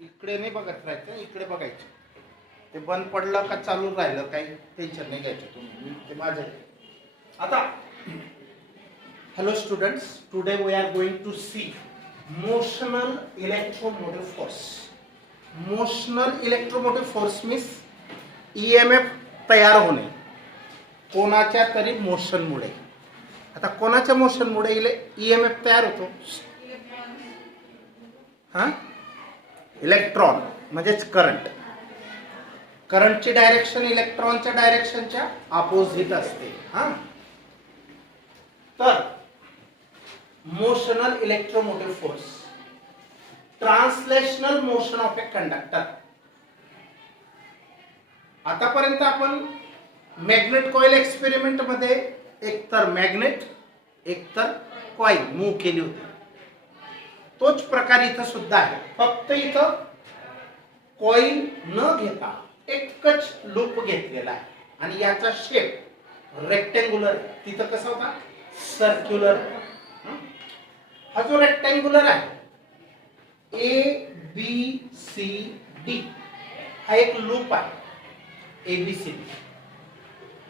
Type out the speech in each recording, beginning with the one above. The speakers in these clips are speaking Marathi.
इकडे नाही बघत राहायचं, इकडे बघायचं. ते बंद पडलं का चालू राहिलं काही टेन्शन नाही घ्यायचं तुम्ही, ते माझं आहे. आता hello students, today we are going to see motional electromotive force. Motional electromotive force means EMF तयार होणे कोणाच्या तरी मोशन मुळे. आता कोणाच्या मोशन मुळे EMF तयार होतो? हा, इलेक्ट्रॉन म्हणजेच करंट. करंटची डायरेक्शन इलेक्ट्रॉनच्या डायरेक्शनच्या अपोजिट असते. हा, तर motional electromotive force, translational motion of a conductor. आतापर्यंत आपण मॅग्नेट कॉइल एक्सपेरिमेंट मध्ये एकतर मॅग्नेट एकतर कॉइल मूव्ह केली होती. तोच प्रकार इथं सुद्धा आहे, फक्त इथं कॉइल न घेता एकच लूप घेतलेला आहे आणि याचा शेप रेक्टेंग्युलर. तिथं कसा होता? सर्क्युलर. हा जो रेक्टेंग्युलर आहे ABCD हा एक लूप आहे. ABCD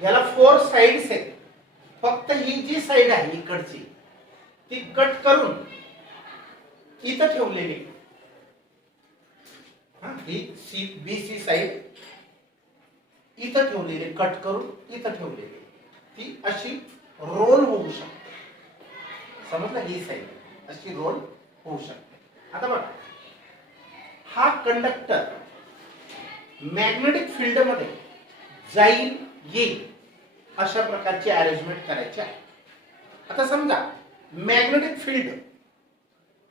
याला 4 साइड्स आहेत. फक्त ही जी साइड आहे इकडची ती कट करून इथं ठेवलेली. ही BC साइड इथं ठेवलेली, कट करून इथं ठेवलेली. ती अशी रोल होऊ शकते. समजलं? ही साइड अशी रोल होऊ शकते. आता बघा, हा कंडक्टर मॅग्नेटिक फील्ड मध्ये जाईल येईल अशा प्रकारची अरेंजमेंट करायची आहे. आता समजा मॅग्नेटिक फील्ड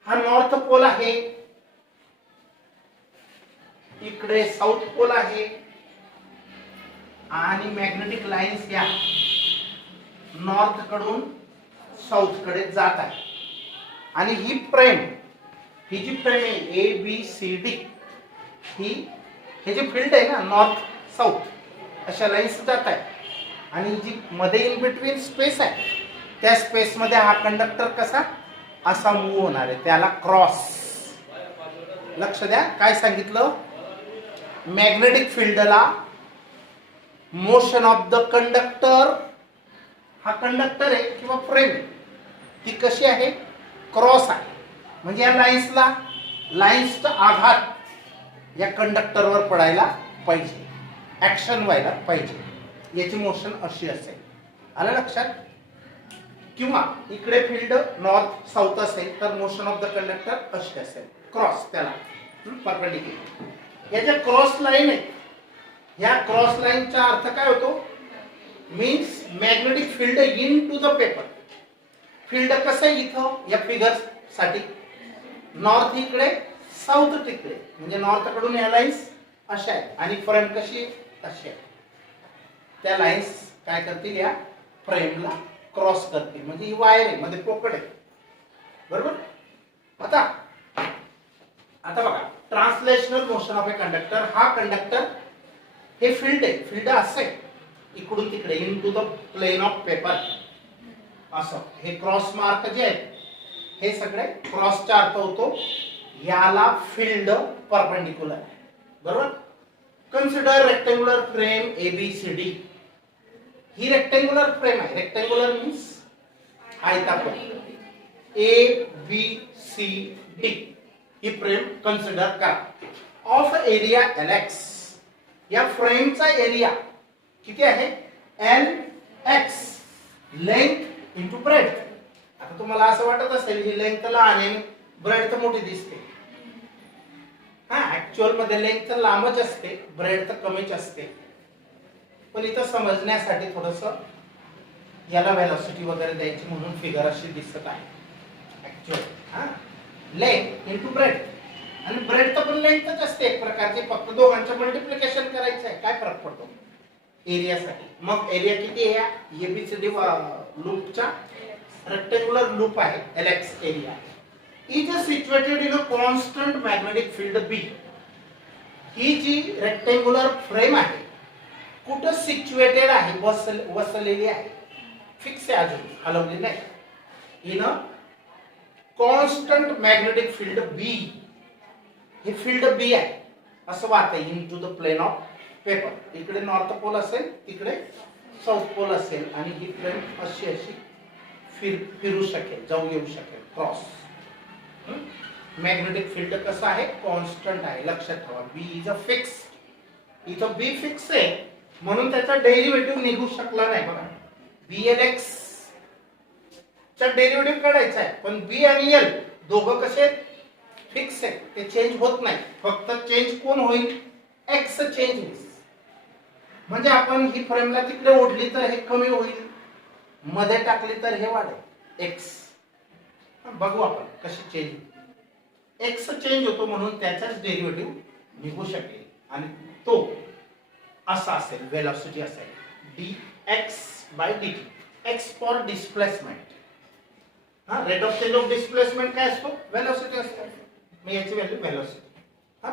हा नॉर्थ पोल आहे, इकडे साऊथ पोल आहे आणि मॅग्नेटिक लाईन्स या नॉर्थ कडून साऊथ कडे जात आहे. आणि ही फ्रेम, ही जी फ्रेम आहे ABCD, ही हे जे फील्ड आहे ना नॉर्थ साऊथ अशा लाईन्स जात आहे. आणि जी मध्ये इन बिटवीन स्पेस आहे त्या स्पेस मध्ये हा कंडक्टर कसा असा मूव्ह होणार आहे, त्याला क्रॉस. लक्ष द्या काय सांगितलं. मॅग्नेटिक फील्डला मोशन ऑफ द कंडक्टर, हा कंडक्टर आहे किंवा फ्रेम, ती कशी आहे? क्रॉस आहे. म्हणजे या लाईन्सचा आघात या कंडक्टरवर पडायला पाहिजे, ऍक्शन व्हायला पाहिजे. याची मोशन अशी असेल. आलं लक्षात? किंवा इकडे फील्ड नॉर्थ साऊथ असेल तर मोशन ऑफ द कंडक्टर अशी असेल, क्रॉस, त्याला परपेंडिक्युलर. या ज्या क्रॉस लाईन आहेत, ह्या क्रॉस लाईनचा अर्थ काय होतो? Means magnetic field into the paper. Field कसं आहे इथं या फिगर्स साठी? नॉर्थ इकडे, साऊथ तिकडे, म्हणजे नॉर्थ कडून या लाईन्स अशा आहेत आणि फ्रेम कशी अशी आहे. त्या लाईन्स काय करतील? या फ्रेमला क्रॉस करतील. म्हणजे ही वायर आहे, मध्ये पोकळ आहे. बरोबर? आता बघा, translational motion of a conductor. हा कंडक्टर हे फील्ड आहे, फील्ड असं आहे इकडून तिकडे into the plane of paper असं. हे क्रॉस मार्क जे आहेत हे सगळे क्रॉसचा अर्थ होतो याला फील्ड परपेंडिक्युलर आहे. बरोबर? Consider rectangular frame ABCD. ही रेक्टेंग्युलर फ्रेम आहे. रेक्टेंग्युलर मीन्स आयताकृती. ABCD ही फ्रेम कन्सिडर करा. Of area LX. या फ्रेमचा एरिया किती आहे? LX. Length into breadth. आता तुम्हाला असं वाटत असेल ही लेंथ लहान आहे, ब्रेड्थ मोठी दिसते. हा, ऍक्च्युअल मध्ये लेंथ लांबच असते, ब्रेड्थ कमीच असते. पण इथं समजण्यासाठी थोडस याला व्हेलॉसिटी वगैरे द्यायची म्हणून फिगर अशी दिसत आहे ऍक्च्युअल. हा, लेंथ इंटू ब्रेड्थ. आणि ब्रेड्थ पण लेंथच असते एक प्रकारचे, फक्त दोघांचं मल्टिप्लिकेशन करायचं आहे. काय फरक पडतो एरियासाठी? मग एरिया किती आहे? ABCD लूपचा रेक्टेंग्युलर लूप आहे LX area. Is situated in a constant magnetic field B. ही जी रेक्टेंग्युलर फ्रेम आहे कुठं सिच्युएटेड आहे? वसलेली आहे, फिक्स आहे, अजून हलवली नाही. In a constant magnetic field B. हे फील्ड बी आहे असं वाटतं into the plane of paper. इकडे नॉर्थ पोल असेल, तिकडे साऊथ पोल असेल आणि ही फ्रेम अशी अशी फिरू शकेल, जाऊ येऊ शकेल क्रॉस. मॅग्नेटिक फील्ड कसं आहे, कॉन्स्टंट आहे. लक्षात ठेवा बी इज अ फिक्स. इथं बी फिक्स आहे म्हणून त्याचा डेरिव्हेटिव्ह निघू शकला नाही. बघा बी एल एक्स चा डेरिव्हेटिव्ह काढायचा आहे, पण बी आणि एल दोघं कसे फिक्स आहे, ते चेंज होत नाही. फक्त चेंज कोण होईल, एक्स चेंज होईल. म्हणजे आपण ही फ्रेमला तिकडे ओढली तर हे कमी होईल, मध्ये टाकली तर हे वाढेल एक्स. बघू आपण कशी चेंज होईल. एक्स चेंज होतो म्हणून त्याचाच डेरिव्हेटिव्ह निघू शकेल आणि तो असा असेल, वेलोसिटी असेल D X by D T. X for displacement. Rate of change of displacement काय असतो, वेलोसिटी असतो. मग याची व्हॅल्यू वेलोसिटी.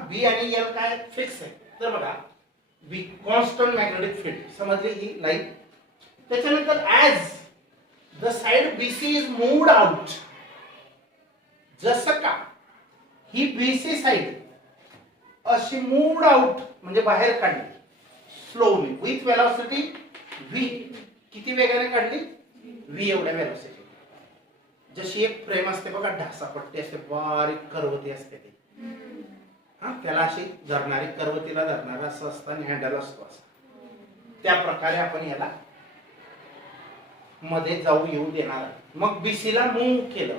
बी आणि एल काय फिक्स आहे. तर बघा बी कॉन्स्टंट मॅग्नेटिक फील्ड, समजली ही लाईन. त्याच्यानंतर as the side BC is moved out, जसं का ही बीसी साइड अशी मूव्ड आउट म्हणजे बाहेर काढली स्लोली विथ वेलोसिटी व्ही. किती वेगाने काढली, व्ही एवढ्या वेलोसिटी. जशी एक फ्रेम असते बघा, ढासापट्टी असते, बारीक कर्वती असते ती. त्याला अशी धरणारी, कर्वतीला धरणारा असं असतं आणि हँडल असतो असं. त्या प्रकारे आपण याला मध्ये जाऊ येऊ देणार. मग बीसीला मूव्ह केलं.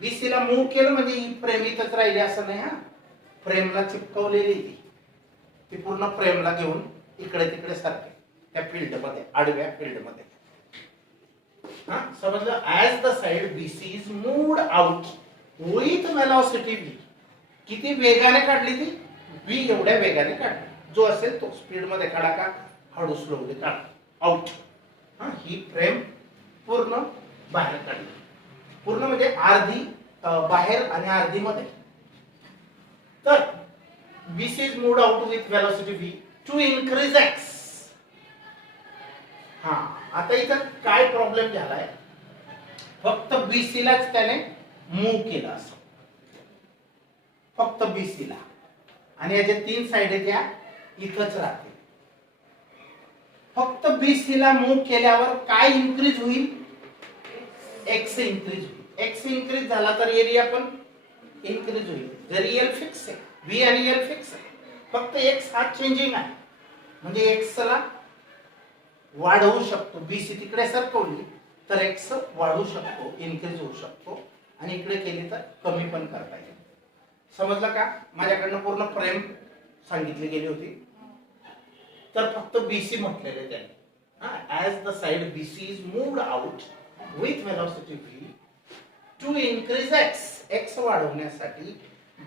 बीसीला मूव्ह केलं म्हणजे ही फ्रेम इथंच राहिली असं नाही. फ्रेमला चिपकवलेली ती पूर्ण फ्रेमला घेऊन इकडे तिकडे सारखे त्या फील्ड मध्ये, आडव्या फील्ड मध्ये. समजलं. As the side BC is moved out with velocity V. किती वेगाने काढली ती, व्ही एवढ्या वेगाने काढली. जो असेल तो स्पीड मध्ये काढा का हळू स्लोली काढा, आउट. ही फ्रेम पूर्ण बाहेर काढली. पूर्ण म्हणजे अर्धी बाहेर आणि अर्धी मध्ये. तर BC is moved out with velocity V to increase x. आता इथं काय प्रॉब्लेम झालाय, फक्त बीसी लाच त्याने मूव्ह केलं असं, फक्त बीसी ला. आणि याच्या तीन साइड आहेत त्या इथंच राहते. फक्त बीसी ला मूव्ह केल्यावर काय इन्क्रीज होईल, एक्स इन्क्रीज होईल. एक्स इन्क्रीज झाला तर एरिया पण इन्क्रीज होईल. जरी एल फिक्स आहे, बी आणि एल फिक्स आहे, फक्त एक्स हा चेंजिंग आहे. म्हणजे एक्स ला वाढवू शकतो. बीसी तिकडे सरकवली तर एक्स वाढू शकतो, इन्क्रीज होऊ शकतो. आणि इकडे केली तर कमी पण करता येईल. समजलं का. माझ्याकडनं पूर्ण फ्रेम सांगितली गेली होती, तर फक्त बीसी म्हटलेले त्याने. As the side BC is moved out with velocity V to increase X. X वाढवण्यासाठी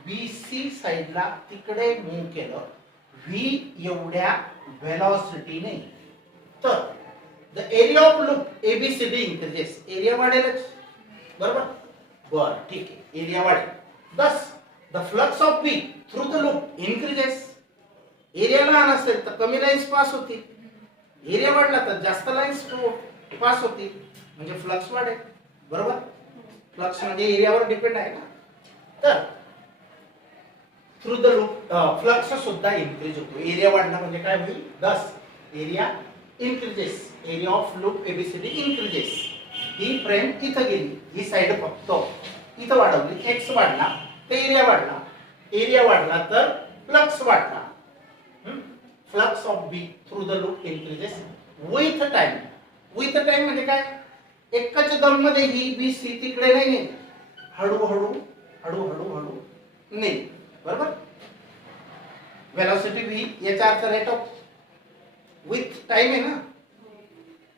बीसी साइडला तिकडे मूव्ह केलं व्ही एवढ्या वेलोसिटीने. तर the area of loop ABCD increases. Area वाढेलच, बरोबर. बर ठीक आहे, एरिया वाढेल. Thus the flux of B through the loop increases. Area लहान असेल तर कमी लाईन्स पास होतील, एरिया वाढला तर जास्त लाईन्स पास होतील, म्हणजे फ्लक्स वाढेल, बरोबर. फ्लक्स म्हणजे एरियावर डिपेंड आहे ना. तर थ्रू द लूप फ्लक्स सुद्धा इन्क्रीज होतो. एरिया वाढला म्हणजे काय होईल, this area increases. Area of loop ABCD increases. ही फ्रेम इथं गेली, ही साइड फक्त इथं वाढवली, एक्स वाढला तर एरिया वाढला, एरिया वाढला तर फ्लक्स वाढला. Flux of B through the loop increases with time. With time म्हणजे काय, एकाच दम मध्ये ही बी सी तिकडे नाही नेली, हळूहळू हळूहळू हळू नाही, बरोबर. वेलोसिटी व्ही याचा अर्थ रेट ऑफ विथ टाइम आहे ना.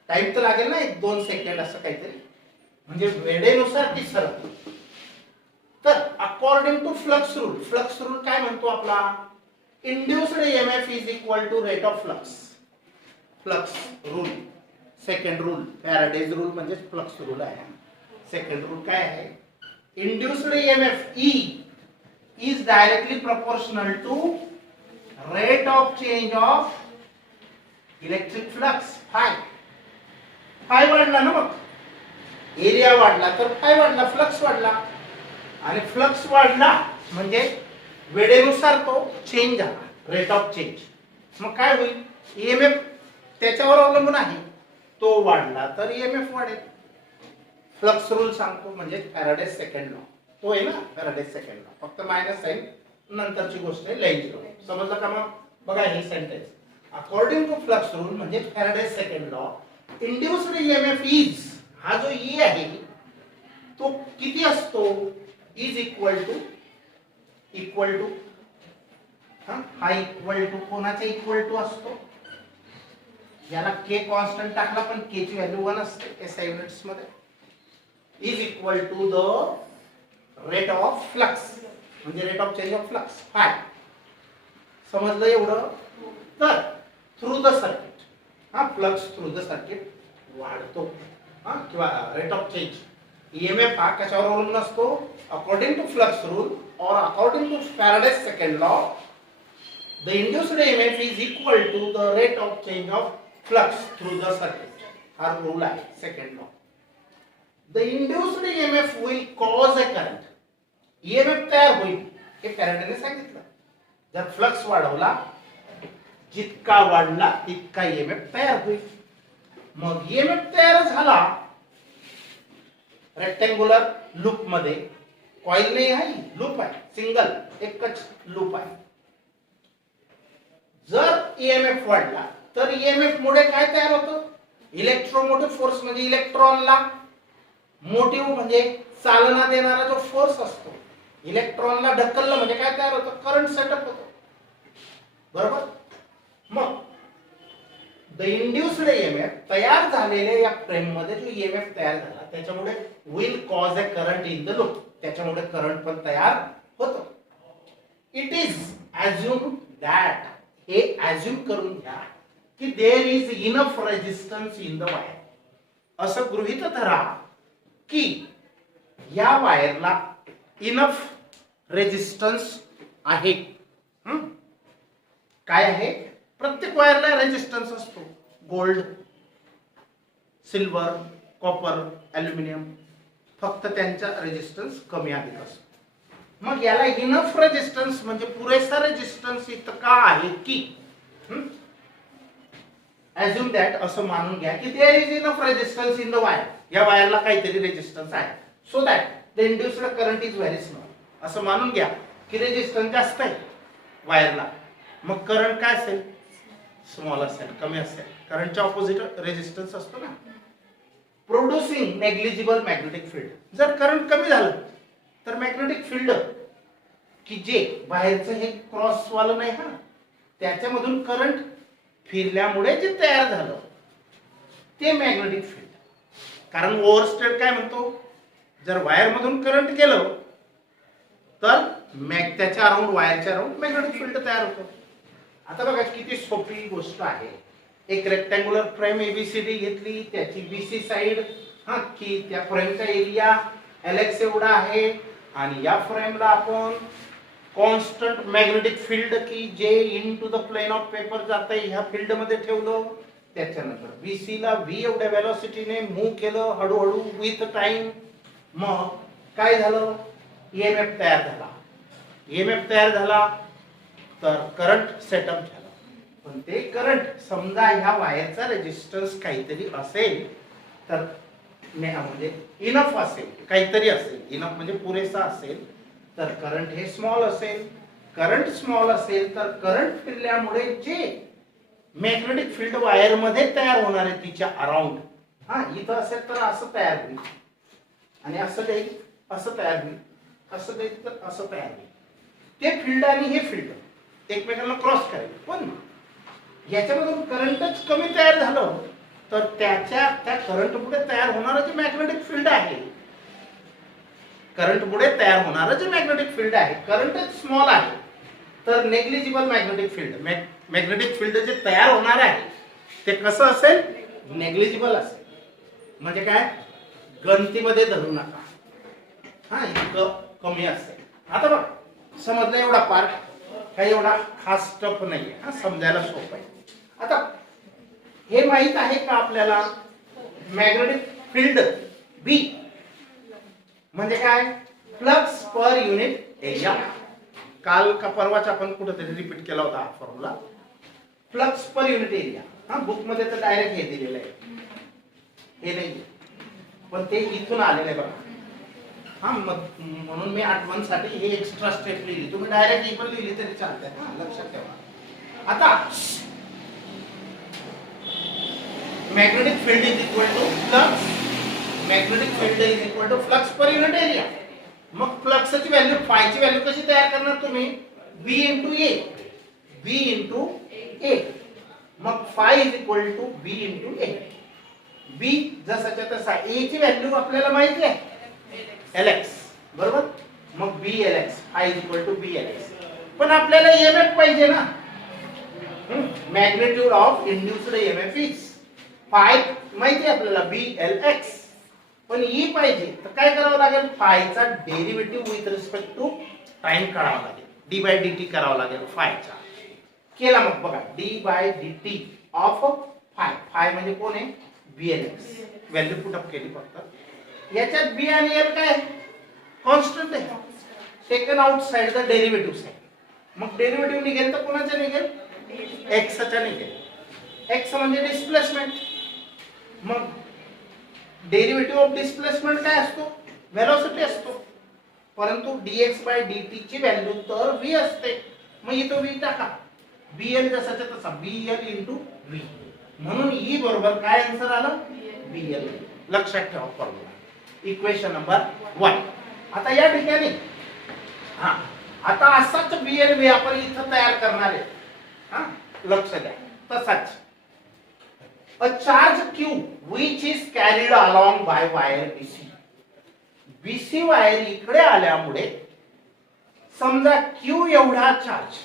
टाइम तर लागेल ना, 1-2 सेकंड असं काहीतरी, म्हणजे वेळेनुसार ती सरकते. तर according to flux rule, flux rule काय म्हणतो आपला, induced EMF is equal to rate of flux. Flux rule second rule, Faraday's rule म्हणजे फ्लक्स रूल आहे. सेकंड रूल काय आहे, induced EMF E is directly proportional to rate of change of electric flux. Phi वाढला ना, मग एरिया वाढला तर फाय वाढला, फ्लक्स वाढला. आणि फ्लक्स वाढला म्हणजे वेळेनुसार तो चेंज झाला, रेट ऑफ चेंज. मग काय होईल, ईएमएफ त्याच्यावर अवलंबून आहे. तो वाढला तर ईएमएफ वाढेल. फ्लक्स रूल सांगतो म्हणजे फॅराडे सेकंड लॉ. तो आहे ना फॅराडे सेकंड लॉ, फक्त मायनस साइन नंतरची गोष्ट आहे. लेंझ लॉ समजलं का? मग बघा हे sentence, according to flux rule म्हणजे Faraday second law, induced EMF is, हा जो ई आहे तो किती असतो, इज इक्वल टू हा इक्वल टू कोणाच्या इक्वल टू असतो, याला के कॉन्स्टंट टाकला पण के ची व्हॅल्यू 1 असते एसआय युनिट्स मध्ये, is equal to the rate of flux म्हणजे rate of change of flux phi. समजलं एवढं? तर थ्रू द सर्किट, हा फ्लक्स थ्रू द सर्किट वाढतो, हा किंवा रेट ऑफ चेंज ईएमएफ हा कशावर अवलंबून असतो, अकॉर्डिंग टू फ्लक्स रूल और according to Faraday's second law, the induced EMF is equal to the rate of change of flux through the circuit. हा रूल आहे second law. The induced EMF will cause a current, EMF तयार होईल हे फॅराडेने सांगितलं. जर फ्लक्स वाढवला, जितका वाढला तितका ईएमएफ तयार होईल. मग ईएमएफ तयार झाला, रेक्टेंग्युलर लूप मध्ये, कॉइल नाही आहे, लूप आहे, सिंगल एकच लूप आहे. जर ईएमएफ वाढला तर ईएमएफ मुळे काय तयार होतं, इलेक्ट्रोमोटिव्ह फोर्स म्हणजे इलेक्ट्रॉनला, मोटिव्ह म्हणजे चालना देणारा जो फोर्स असतो, इलेक्ट्रॉनला ढकललं म्हणजे काय तयार होतं, करंट सेटअप होतो. बरोबर? मग द इंड्युस्ड ईएमएफ तयार झालेल्या या फ्रेम मध्ये जो ईएमएफ तयार झाला त्याच्यामुळे will cause a current in the loop, त्याच्यामुळे करंट पण तयार होतो. इट इज अज्युम दॅट, हे अज्युम करून घ्या की there is enough resistance in the wire. असं गृहीत धरा की या वायरला इनफ रेजिस्टन्स आहे. काय आहे, प्रत्येक वायरला रेजिस्टन्स असतो, गोल्ड, सिल्वर, कॉपर, ॲल्युमिनियम, फक्त त्यांचा रेजिस्टन्स कमी अधिक असतो. मग याला इनफ रेजिस्टन्स म्हणजे पुरेसा रेजिस्टन्स इतका आहे की अज्युम दॅट, असं मानून घ्या की there is enough resistance in the wire, या वायरला काहीतरी रेजिस्टन्स आहे, so that the induced current is very small. असं मानून घ्या की रेजिस्टन्स जास्त आहे वायरला, मग करंट काय असेल, स्मॉल असेल, कमी असेल. करंटच्या ऑपोजिट रेजिस्टन्स असतो ना. प्रोड्युसिंग नेग्लिजिबल मॅग्नेटिक फील्ड, जर करंट कमी झालं तर मॅग्नेटिक फील्ड की जे बाहेरचं हे क्रॉस वालं नाही, हा त्याच्यामधून करंट फिरल्यामुळे जे तयार झालं ते मॅग्नेटिक फील्ड. कारण ओव्हरस्टेट काय म्हणतो, जर वायर मधून करंट गेलं तर त्याच्या अराउंड, वायरच्या अराउंड मॅग्नेटिक फील्ड तयार होतो. आता बघा किती सोपी गोष्ट आहे. एक रेक्टँग्युलर फ्रेम एबीसीडी घेतली, त्याची बीसी साइड, हा की त्या फ्रेमचा एरिया एलएक्स एवढा आहे, आणि या फ्रेमला आपण कॉन्स्टंट मॅग्नेटिक फील्ड की जे into the plane of paper जाते ह्या फील्ड मध्ये ठेवलं. त्याच्यानंतर बीसी ला व्ही एवढ्या वेलोसिटीने मूव्ह केलं हळूहळू विथ टाइम. मग काय झालं, ईएमएफ तयार झाला. ईएमएफ तयार झाला तर करंट सेटअप झालं. पण ते करंट समजा ह्या वायरचा रेजिस्टन्स काहीतरी असेल तर म्हणजे इनफ असेल, काहीतरी असेल, इनफ म्हणजे पुरेसा असेल तर करंट हे स्मॉल असेल. करंट स्मॉल असेल तर करंट फिरल्यामुळे जे मॅग्नेटिक फील्ड वायर मध्ये तयार होणार आहे तिच्या अराउंड, हा इथं असेल तर असं तयार होईल, आणि असं जाईल असं तयार होईल, असं जाईल तर असं तयार होईल. ते फील्ड आणि हे फील्ड एकमेकांना क्रॉस करेल. पण याच्यामधून करंटच कमी तयार झालं तर त्या करंटमुळे तयार होणारं जे मॅग्नेटिक फील्ड आहे, करंटमुळे तयार होणारं जे मॅग्नेटिक फील्ड आहे, करंटच स्मॉल आहे तर negligible magnetic field, magnetic field जे तयार होणार आहे ते कसं असेल, नेग्लिजिबल असेल. म्हणजे काय, गणतीमध्ये धरू नका, हा इतकं कमी असेल. आता बघ समजलं एवढा पार्ट, काही एवढा खास टफ नाहीये, हा समजायला सोपं आहे. आता हे माहित आहे का आपल्याला, मॅग्नेटिक फील्ड बी म्हणजे काय, फ्लक्स पर युनिट एरिया. काल का परवाच आपण कुठेतरी रिपीट केला होता हा formula. Flux per unit area. हा बुक मध्ये तर डायरेक्ट हे दिलेलं आहे, हे नाही पण ते इथून आलेलं आहे बघा. हा म्हणून मी आठवणसाठी हे एक्स्ट्रा स्टेप लिहिली. तुम्ही डायरेक्ट ही पण लिहिली तरी चालतंय. हा लक्षात ठेवा. आता magnetic field is equal to flux. Magnetic field is equal to flux per unit area. मग फ्लक्सची व्हॅल्यू फायची व्हॅल्यू कशी तयार करणार तुम्ही? B into A. B into A. मग phi is equal to B into A. B जसाच्या तसा, ए ची व्हॅल्यू आपल्याला माहिती आहे एलएक्स, बरोबर. मग B LX, phi is equal to B LX. पण आपल्याला ईएमएफ पाहिजे ना. Magnitude of induced EMF is phi माहिती आहे आपल्याला, बी एल एक्स. पण ई पाहिजे तर काय करावं लागेल? फायचा derivative with respect to time काढावा लागेल. डी बाय डी टी करावा लागेल फायचा. केला मग बघा, D by D T of phi. Phi म्हणजे कोण आहे? B L X. Value put up केली फक्त. याच्यात बी आणि एल काय कॉन्स्टंट आहे, taken outside the derivative side. मग डेरिव्हेटिव्ह निघेल तर कोणाचा निघेल? एक्सचा निघेल. एक्स म्हणजे डिस्प्लेसमेंट. मग डेरिव्हेटिव्ह ऑफ डिस्प्लेसमेंट काय असतो? व्हेलॉसिटी असतो. परंतु dx बाय dt ची व्हॅल्यू तर v असते. मग इथं v टाका. bl जसाच्या तसा bl इंटू v. म्हणून e बरोबर काय आन्सर आलं? bl. लक्षात ठेवा फॉर्म्युला. Equation number 1. आता या ठिकाणी आता असाच bl v आपण इथं तयार करणार आहे. लक्ष द्या. तसाच a charge q which is carried along by wire bc. bc wire इकडे आल्यामुळे समजा q एवढा charge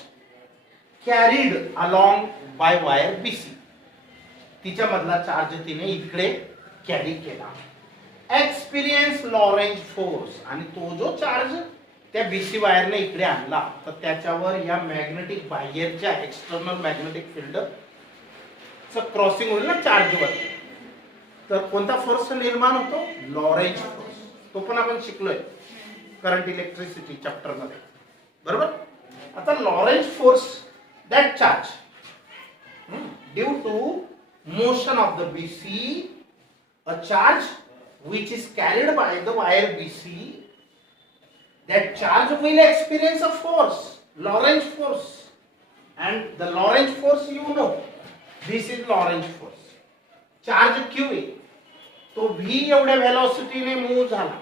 carried along by wire bc, तिच्या मधला चार्ज तिने इकडे कॅरी केला. एक्सपिरियन्स लॉरेंज फोर्स, आणि तो जो चार्ज त्या बीसी वायरने इकडे आणला तर त्याच्यावर या मॅग्नेटिक बाहेरच्या एक्सटर्नल मॅग्नेटिक फील्ड क्रॉसिंग होईल ना चार्ज वर, तर कोणता फोर्स निर्माण होतो? Lorentz force. तो पण आपण शिकलोय करंट इलेक्ट्रिसिटी चॅप्टर मध्ये, बरोबर. आता Lorentz force that charge due to motion of the BC, a charge which is carried by the wire BC, that charge will experience a force, Lorentz force, and the Lorentz force you know, this is Lorentz force. Charge q आहे तो v एवढ्या वेलोसिटी ने मूव झाला,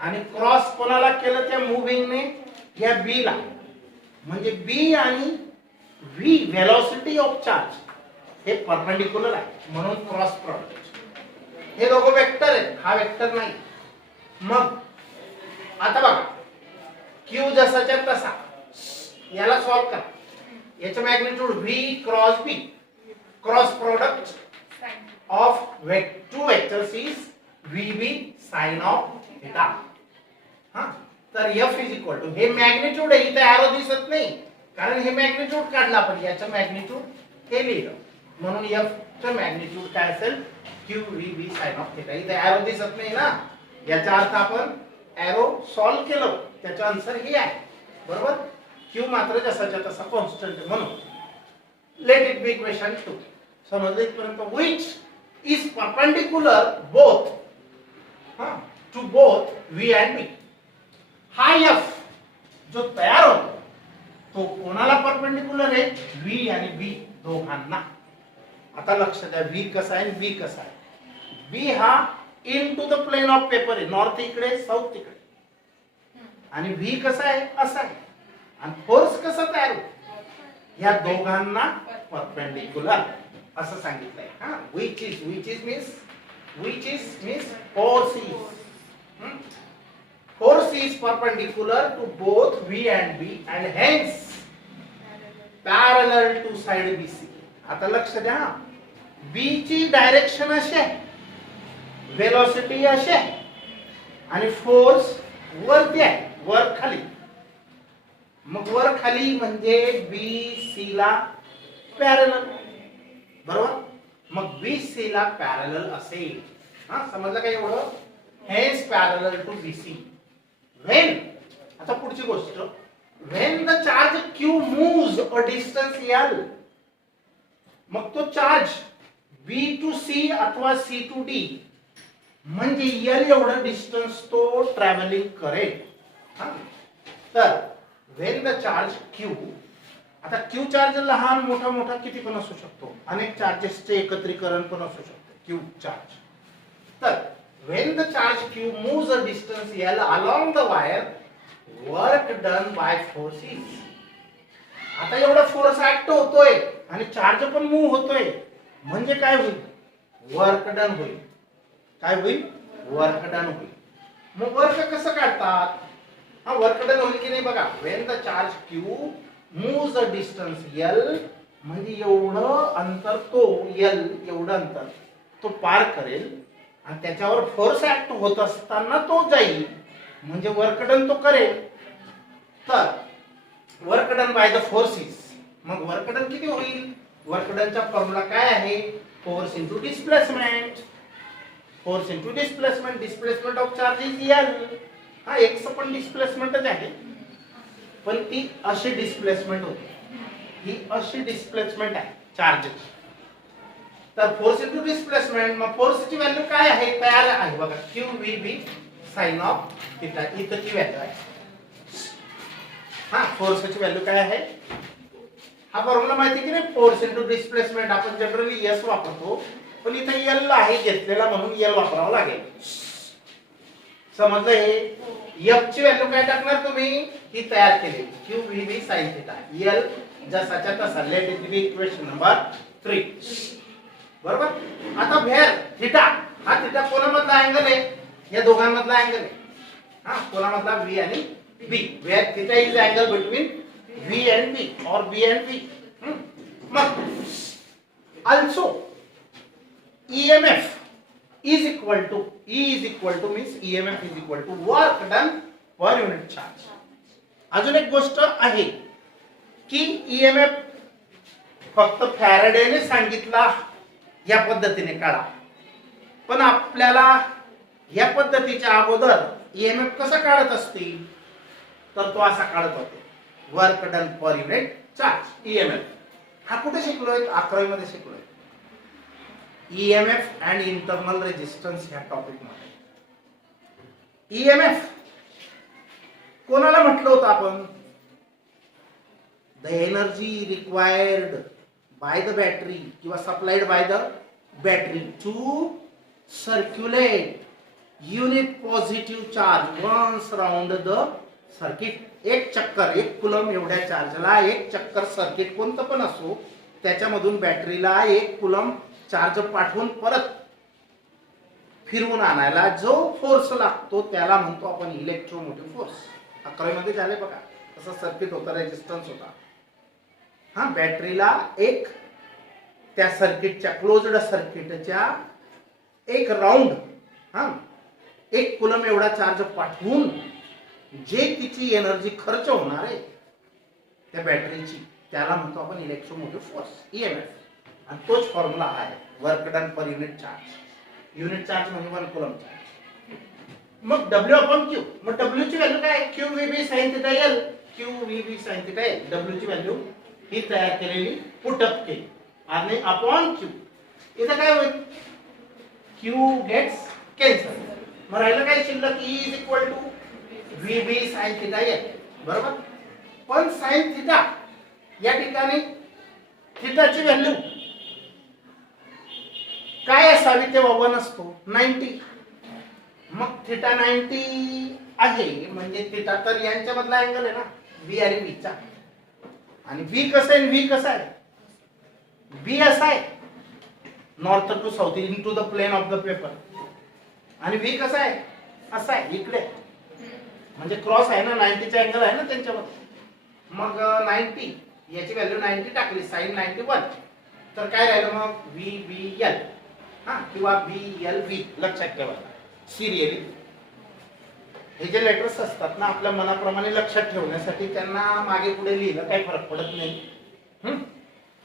आणि क्रॉस कोणाला केलं? त्या मूव्हिंग ने या b ला. म्हणजे b आणि v वेलोसिटी ऑफ चार्ज हे परपेंडिक्युलर आहे, म्हणून क्रॉस प्रॉडक्ट. हे दोघं वेक्टर आहेत, हा वेक्टर नाही. मग आता बघा, q जसाच्या तसा याला सॉल्व करा. याचं magnitude v cross b, cross product of two vectors is vb sine of theta. तर f इज इक्वल टू, हे मॅग्निट्यूड आहे, इथे एरो दिसत नाही कारण हे मॅग्निट्यूड काढला आपण. याचं मॅग्निट्यूड हे लिहिलं, म्हणून f चं मॅग्निट्यूड काय असेल? q vb sin of theta. इथे एरो दिसत नाही ना, याचा अर्थ आपण एरो सॉल्व केलं, त्याचा आन्सर हे आहे, बरोबर. q मात्र जसाच्या तसा कॉन्स्टंट आहे, म्हणून लेट इट बी इक्वेशन 2. समजले इथपर्यंत? which is perpendicular both to both v and b. हा f जो तयार होतो तो कोणाला परपेंडिक्युलर आहे? v आणि b दोघांना. आता लक्ष द्या, v कसा आहे b कसा आहे. b हा into the plane of paper आहे, नॉर्थ इकडे साऊथ तिकडे, आणि v कसा आहे? असा आहे. आणि फोर्स कसा तयार होतो? या दोघांना परपेंडिक्युलर असं सांगितलंय. which is means force is perpendicular to both v and b and hence parallel to side bc. आता लक्ष द्या, b ची डायरेक्शन अशी आहे, वेलोसिटी अशी आहे, आणि फोर्स वरती आहे, वर खाली. मग वर खाली म्हणजे bc ला पॅरलल, बरोबर. मग bc ला पॅरलल असेल. समजलं का एवढं? Hence parallel to bc. When, आता पुढची गोष्ट, when the charge q moves a distance l, मग तो चार्ज B टू C अथवा C टू D म्हणजे L एवढं डिस्टन्स तो ट्रॅव्हलिंग करेल. तर when the charge Q, आता Q चार्ज लहान मोठा मोठा किती पण असू शकतो, अनेक चार्जेसचे एकत्रीकरण पण असू शकते Q चार्ज. तर when the charge Q moves a distance L along the wire, work done by forces. आता एवढा फोर्स ऍक्ट होतोय आणि चार्ज पण मूव्ह होतोय म्हणजे काय होईल, वर्क डन होईल. काय होईल, वर्क डन होईल. मग वर्क कसं काढतात, हा वर्क डन होईल की नाही बघा. When the charge Q moves a distance L, म्हणजे एवढं अंतर तो एल एवढं अंतर तो पार करेल आणि त्याच्यावर फोर्स ऍक्ट होत असताना तो जाईल म्हणजे वर्क डन तो करेल. तर work done by the forces. मग वर्क डन किती होईल, वर्क डनचा फॉर्म्युला काय आहे, force into displacement. Force into displacement, displacement of charge is L. हा एक्स पण डिस्प्लेसमेंटच आहे पण ती अशी डिस्प्लेसमेंट होती, ही अशी डिस्प्लेसमेंट आहे चार्जेस. तर फोर्स इंटू डिस्प्लेसमेंट, मग फोर्सची व्हॅल्यू काय आहे, तयार आहे बघा, Q V B sine of theta. इथंची व्हॅल्यू आहे. हा फोर्सची व्हॅल्यू काय आहे, हा फॉर्म्युला माहिती की नाही, फोर्स इंटू डिस्प्लेसमेंट. आपण जनरली एस वापरतो पण इथे एल आहे घेतलेला म्हणून एल वापरावं लागेल. समजलं हे. एफ ची व्हॅल्यू काय टाकणार तुम्ही, ही तयार केली Q V B sine theta. L जसाच्या तसा. Let it be equation number 3. बरोबर. आता व्हेअर थिटा, हा थिटा कोणामधला अँगल आहे, या दोघांमधला अँगल आहे. हा कोणामधला, व्ही आणि B. Where theta is angle between V and B और बी अँड बी. मग also EMF is equal to, E is equal to means EMF is equal to work done per unit charge. अजून एक गोष्ट आहे की EMF फक्त फॅरेडेने सांगितला या पद्धतीने काढा, पण आपल्याला या पद्धतीच्या अगोदर EMF कसा काढत असतील तर तो असा काढत होते, work done per unit charge. EMF हा कुठे शिकलोय, 11वी मध्ये शिकलोय. EMF अँड इंटरनल रेजिस्टन्स ह्या टॉपिक मध्ये. EMF कोणाला म्हटलं होतं आपण, the energy required by the battery किंवा supplied by the battery to circulate unit positive charge once round the circuit. एक चक्कर, एक कुलम एवढ्या चार्जला एक चक्कर सर्किट कोणतं पण असो त्याच्यामधून बॅटरीला एक कुलम चार्ज पाठवून परत फिरवून आणायला जो फोर्स लागतो त्याला म्हणतो आपण इलेक्ट्रोमोटिव्ह फोर्स. 11वी मध्ये झाले बघा, तसा सर्किट होता, रेजिस्टन्स होता. हा बॅटरीला एक त्या सर्किटच्या क्लोज्ड सर्किटच्या एक राऊंड, हा एक कुलम एवढा चार्ज पाठवून जे तिची एनर्जी खर्च होणार आहे त्या बॅटरीची त्याला म्हणतो आपण इलेक्ट्रोमोटिव्ह फोर्स, EMF. आणि तोच फॉर्म्युला आहे work done per unit charge. Unit charge म्हणजे 1 कुलम चार्ज. मग W अपॉन Q. मग W ची व्हॅल्यू काय, Q V B sine theta L. Q V B sine theta L. W ची व्हॅल्यू ही तयार केलेली, पुट अप केली आणि अपॉन Q. इथं काय होईल, Q गेट्स कॅन्सल. मग राहिलं काय शिल्लक, E is equal to V B sine theta L. बरोबर. पण साइन थिटा या ठिकाणी थिटाची व्हॅल्यू काय असावी तेव्हा 1 असतो, 90. मग थिटा 90 आहे म्हणजे थिटा तर यांच्यामधला अँगल आहे ना, बी आणि बी चा. आणि व्ही कसं आहे, व्ही कसं आहे, बी असा आहे north to south into the plane of the paper. आणि व्ही कसा आहे, असा आहे इकडे, म्हणजे क्रॉस आहे ना, 90 चा अँगल आहे ना त्यांच्यामध्ये. मग 90 याची व्हॅल्यू 90 टाकली, साइन 91. तर काय राहिलं मग व्ही बी एल, हा किंवा बी एल व्ही. लक्षात ठेवा सिरियली हे जे लेटर्स असतात ना आपल्या मनाप्रमाणे लक्षात ठेवण्यासाठी त्यांना मागे पुढे लिहिलं काही फरक पडत नाही.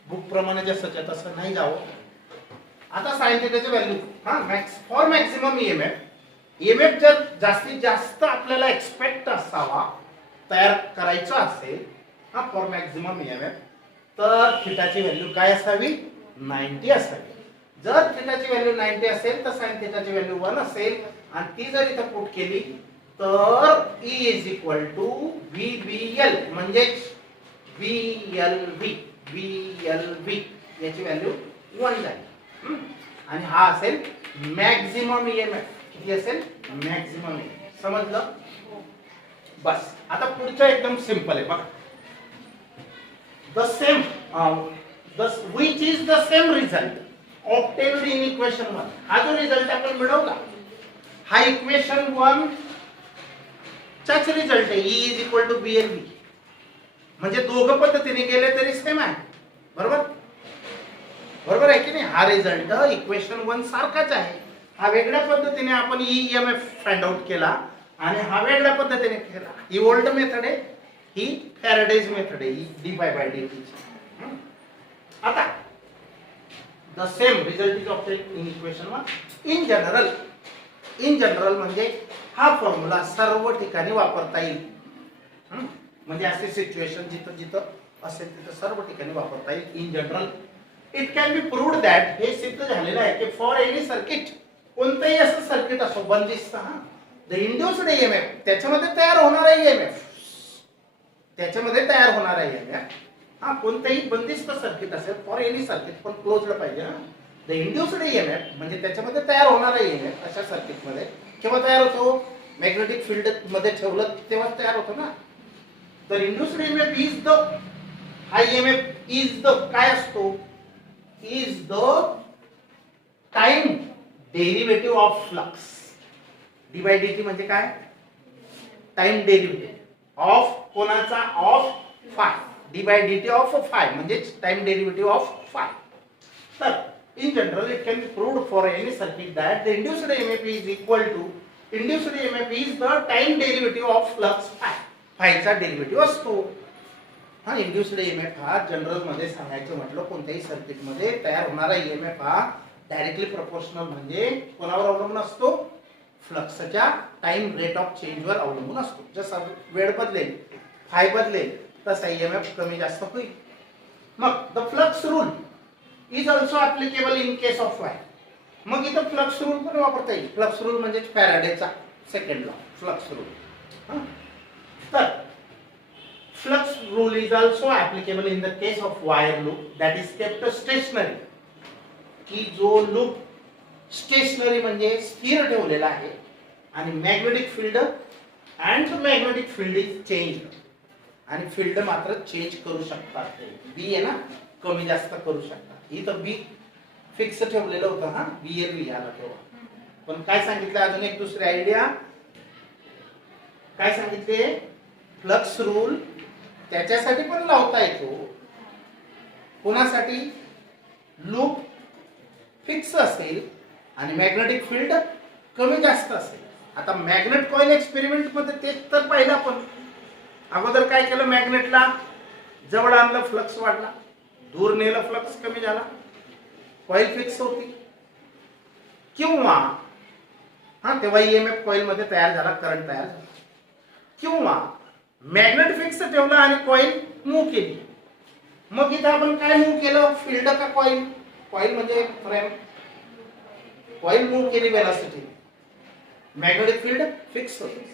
बुक प्रमाणे जसंच्या तसं नाही जावं. आता साइन थिटाची व्हॅल्यू, हा फॉर मॅक्सिमम EMF. EMF जर जास्तीत जास्त आपल्याला एक्सपेक्ट असावा तयार करायचं असेल हा फॉर मॅक्झिमम ईएमएफ, तर थिटाची व्हॅल्यू काय असावी? 90 असावी. जर थिटाची व्हॅल्यू 90 असेल तर साइन थिटाची व्हॅल्यू 1 असेल आणि ती जर इथं पुट केली तर E is equal to VBL म्हणजे VLV याची व्हॅल्यू 1 झाली. आणि हा असेल मॅक्झिमम ईएमएफ. किती असेल? Maximum EMF. समजलं? बस. आता पुढचं एकदम सिंपल आहे बघा. the same which is the same result obtained in equation 1. हा जो रिझल्ट आपण मिळवला हा इक्वेशन 1 चाच रिझल्ट आहे. E is equal to BLV म्हणजे दोघं पद्धतीने गेले तरी सेम आहे. बरोबर? बरोबर आहे की नाही? हा रिझल्ट इक्वेशन 1 सारखाच आहे. हा वेगळ्या पद्धतीने आपण EMF फाइंड आउट केला आणि हा वेगळ्या पद्धतीने केला. ही ओल्ड मेथड आहे, ही फॅराडेज मेथड आहे, ही dy/dt. आता the same result is obtained in equation 1. In general म्हणजे हा फॉर्म्युला सर्व ठिकाणी वापरता येईल. म्हणजे असे सिच्युएशन जिथं जिथं असेल तिथं सर्व ठिकाणी वापरता येईल. In general it can be proved that, हे सिद्ध झालेलं आहे की फॉर एनी सर्किट, कोणतंही असं सर्किट असो बंदिस्त, द इंड्युस्ड ईएमएफ त्याच्यामध्ये तयार होणारा ईएमएफ, हा कोणतेही बंदिस्त सर्किट असेल फॉर एनी सर्किट पण क्लोज्ड पाहिजे ना. द इंड्युस्ड ईएमएफ म्हणजे त्याच्यामध्ये तयार होणारा ईएमएफ अशा सर्किट मध्ये केव्हा तयार होतो? मॅग्नेटिक फील्ड मध्ये ठेवलं तेव्हा तयार होतो ना. तर इंड्युस्ड ईएमएफ इज द, हा ईएमएफ इज द काय असतो? Is the time derivative of flux. dy/dt म्हणजे काय? टाइम डेरिव्हेटिव्ह ऑफ कोणाचा? Of phi. dy/dt of phi म्हणजे टाइम डेरिव्हेटिव्ह ऑफ फाय. तर in general it can be proved for any circuit that the induced EMF is equal to, induced EMF is the time derivative of flux phi. फायचा डेरिव्हेटिव्ह असतो. हा इंड्युस्ड ईएमएफ हा जनरल मध्ये सांगायचं म्हटलं कोणत्याही सर्किट मध्ये तयार होणारा ईएमएफ हा डायरेक्टली प्रोपोर्शनल म्हणजे कोणावर अवलंबून असतो? फ्लक्सच्या टाइम रेट ऑफ चेंज वर अवलंबून असतो. जसा वेळ बदलेल, फाय बदलेल, तसा ईएमएफ कमी जास्त होईल. मग the flux rule is also applicable in case of Y. मग इथं फ्लक्स रूल पण वापरता येईल. फ्लक्स रूल म्हणजे फॅराडेचा सेकंड लॉ, फ्लक्स रूल. तर flux rule is also applicable in the case of wire loop that is kept stationary. की जो लूप स्टेशनरी म्हणजे स्थिर ठेवलेला आहे आणि magnetic field and magnetic field is change, आणि फील्ड मात्र चेंज करू शकतात. बी आहे ना, कमी जास्त करू शकतात. इथं बी फिक्स ठेवलेलं होतं, हा BLV आला तेव्हा. पण काय सांगितलं अजून एक दुसरी आयडिया काय सांगितले? फ्लक्स रूल त्याच्यासाठी पण लावता येतो. कोणासाठी? लूप फिक्स असेल आणि मॅग्नेटिक फील्ड कमी जास्त असेल. आता मॅग्नेट कॉइल एक्सपेरिमेंट मध्ये तेच तर पाहिलं आपण. अगोदर काय केलं? मॅग्नेटला जवळ आणलं, फ्लक्स वाढला. दूर नेलं, फ्लक्स कमी झाला. कॉइल फिक्स होती. किंवा हा तेव्हा ईएमएफ कॉइल मध्ये तयार झाला, करंट तयार झाला. किंवा मॅग्नेट फिक्स ठेवला आणि कॉइल मूव्ह केली. मग इथं आपण काय मूव्ह केलं? फील्ड का कॉइल? कॉइल म्हणजे फ्रेम. कॉइल मूव्ह केली वेलॉसिटी, मॅग्नेटिक फील्ड फिक्स होते.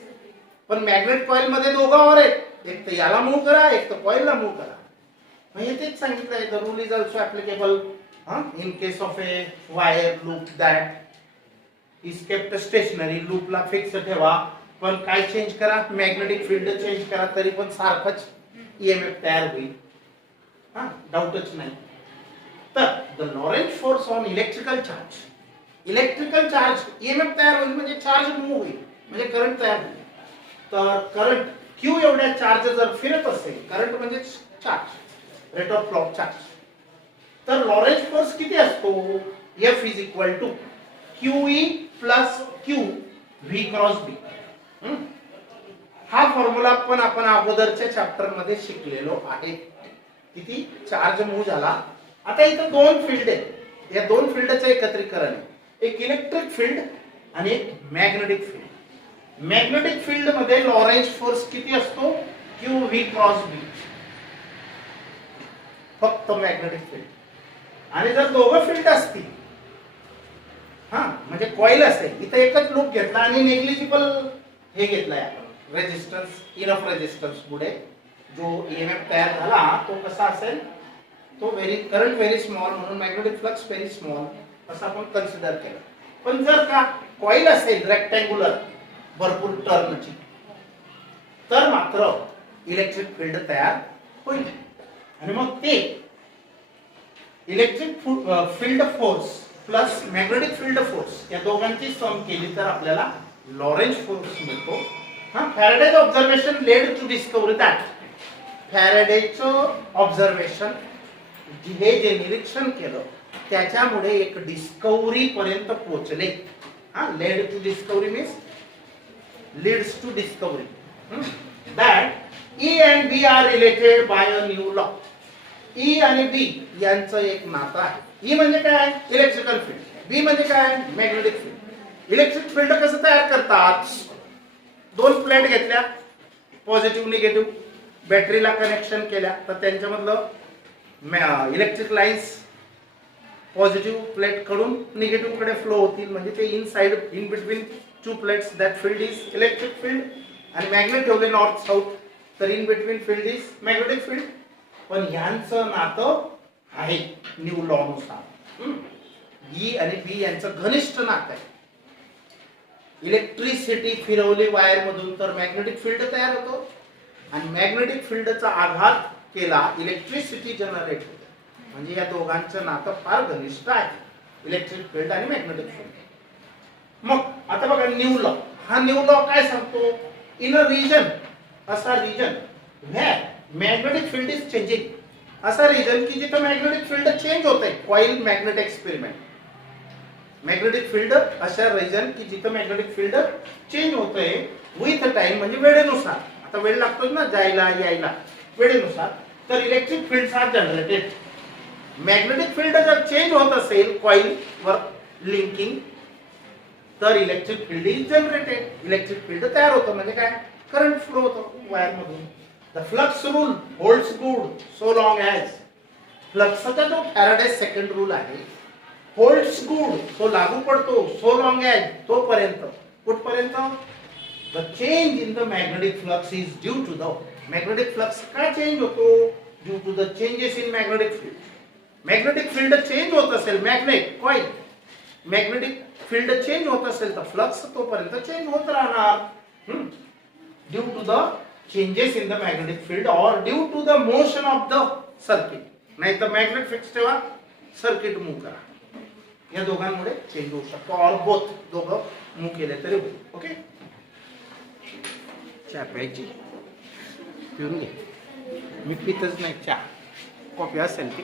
पण मॅग्नेट कॉइल मध्ये दोघं और आहेत, एक तर याला मूव्ह करा, एक तर कॉइलला मूव्ह करा. म्हणजे तेच सांगितलंय, the rule is also applicable in case of a wire loop that is kept stationary. लूपला फिक्स ठेवा पण काय चेंज करा? मॅग्नेटिक फील्ड चेंज करा, तरी पण सारखंच ईएमएफ तयार होईल. हा डाऊटच नाही. तर the Laurent force on electrical charge, electrical charge EMF तयार होईल म्हणजे चार्ज मूव्ह होईल म्हणजे करंट तयार होईल. तर करंट क्यू एवढ्या चार्ज जर फिरत असेल, करंट म्हणजे charge, rate of flow of charge, तर लॉरेंट फोर्स किती असतो? F is equal to QE plus Q V cross B. हा फॉर्म्युला पण आपण अगोदरच्या चॅप्टर मध्ये शिकलेलो आहे. किती चार्ज मूव्ह झाला. आता इथं दोन फील्ड आहेत, या दोन फील्डचं एकत्रीकरण आहे. एक इलेक्ट्रिक फील्ड आणि एक मॅग्नेटिक फील्ड. मॅग्नेटिक फील्ड मध्ये लॉरेंट फोर्स किती असतो? क्यू व्ही क्रॉस बी, फक्त मॅग्नेटिक फील्ड. आणि जर दोघं फील्ड असतील, हा म्हणजे कॉईल असेल, इथे एकच लूप घेतला आणि नेग्लिजिबल हे घेतलाय आपण रेजिस्टन्स, इनफ रेजिस्टन्स पुढे जो ईएमएफ तयार झाला तो कसा असेल, तो करंट व्हेरी स्मॉल म्हणून मॅग्नेटिक फ्लक्स व्हेरी स्मॉल असं आपण कन्सिडर केलं. पण जर का कॉईल असेल रेक्टँग्युलर भरपूर टर्नची, तर मात्र इलेक्ट्रिक फील्ड तयार होईल. आणि मग ते electric field force plus magnetic field force या दोघांची सम केली तर आपल्याला लॉरेंज फोर्स मिळतो. Faraday's observation led to discovery that, फॅराडेचं ऑब्झर्वेशन हे जे निरीक्षण केलं त्याच्यामुळे एक डिस्कवरी पर्यंत पोहोचले. Led to discovery means leads to discovery that E and B are related by a new law. E आणि बी यांचं एक नातं आहे. ई म्हणजे काय, इलेक्ट्रिकल फील्ड. बी म्हणजे काय, मॅग्नेटिक फील्ड. इलेक्ट्रिक फील्ड कसं तयार करतात, दोन प्लेट घेतल्या, पॉझिटिव्ह निगेटिव्ह, बॅटरीला कनेक्शन केल्या तर त्यांच्यामधलं इलेक्ट्रिक लाईन्स पॉझिटिव्ह प्लेट कडून निगेटिव्ह कडे फ्लो होतील, म्हणजे ते inside in between two plates that field is electric field. आणि मॅग्नेट ठेवले नॉर्थ साऊथ तर in between field is magnetic field. पण यांचं नातं आहे न्यू लॉ नुसार. ई आणि बी यांचं घनिष्ठ नातं आहे. इलेक्ट्रिसिटी फिरवली वायर मधून तर मॅग्नेटिक फील्ड तयार होतो, आणि मॅग्नेटिक फील्डचा आघात केला इलेक्ट्रिसिटी जनरेट होते. म्हणजे या दोघांचं नातं फार घनिष्ठ आहे, इलेक्ट्रिक फील्ड आणि मॅग्नेटिक फील्ड. मग आता बघा न्यू लॉ. हा न्यू लॉ काय सांगतो, इन अ रिजन, असा region where magnetic field is changing, असा रिजन की जिथे मॅग्नेटिक फील्ड चेंज होत आहे. Coil magnet experiment, magnetic field अशा रिजन की जिथे मॅग्नेटिक फील्ड चेंज होत आहे विथ टाइम, म्हणजे वेळेनुसार. आता वेळ लागतोच ना जायला यायला, वेळेनुसार. तर electric field are generated. Magnetic field जर चेंज होत असेल कॉईल वर लिंकिंग, तर electric field is generated. Electric field तयार होतं, म्हणजे काय, करंट फ्लो होतो वायर मधून. The flux rule holds good so long as, फ्लक्सचा जो फॅराडे सेकंड रूल आहे, होल्ड्स गुड, तो लागू पडतो, सो लॉंग ॲज, तोपर्यंत. कुठपर्यंत, the change in the magnetic flux is due to the, magnetic flux का चेंज होतो, due to the changes in magnetic field. Magnetic field change होत असेल, magnet coil magnetic field change होत असेल तर फ्लक्स तोपर्यंत चेंज होत राहणार, due to the changes in the magnetic field और due to the motion of the circuit. नाही तर मॅग्नेट फिक्स ठेवा, सर्किट मूव्ह करा, या दोघांमुळे चेंज होऊ शकतो. और बोथ, दोघं मूव्ह केले तरी होईल. ओके, चहा प्यायची, पिऊन घे. मी पितच नाही चहा, कॉफी असेल ती.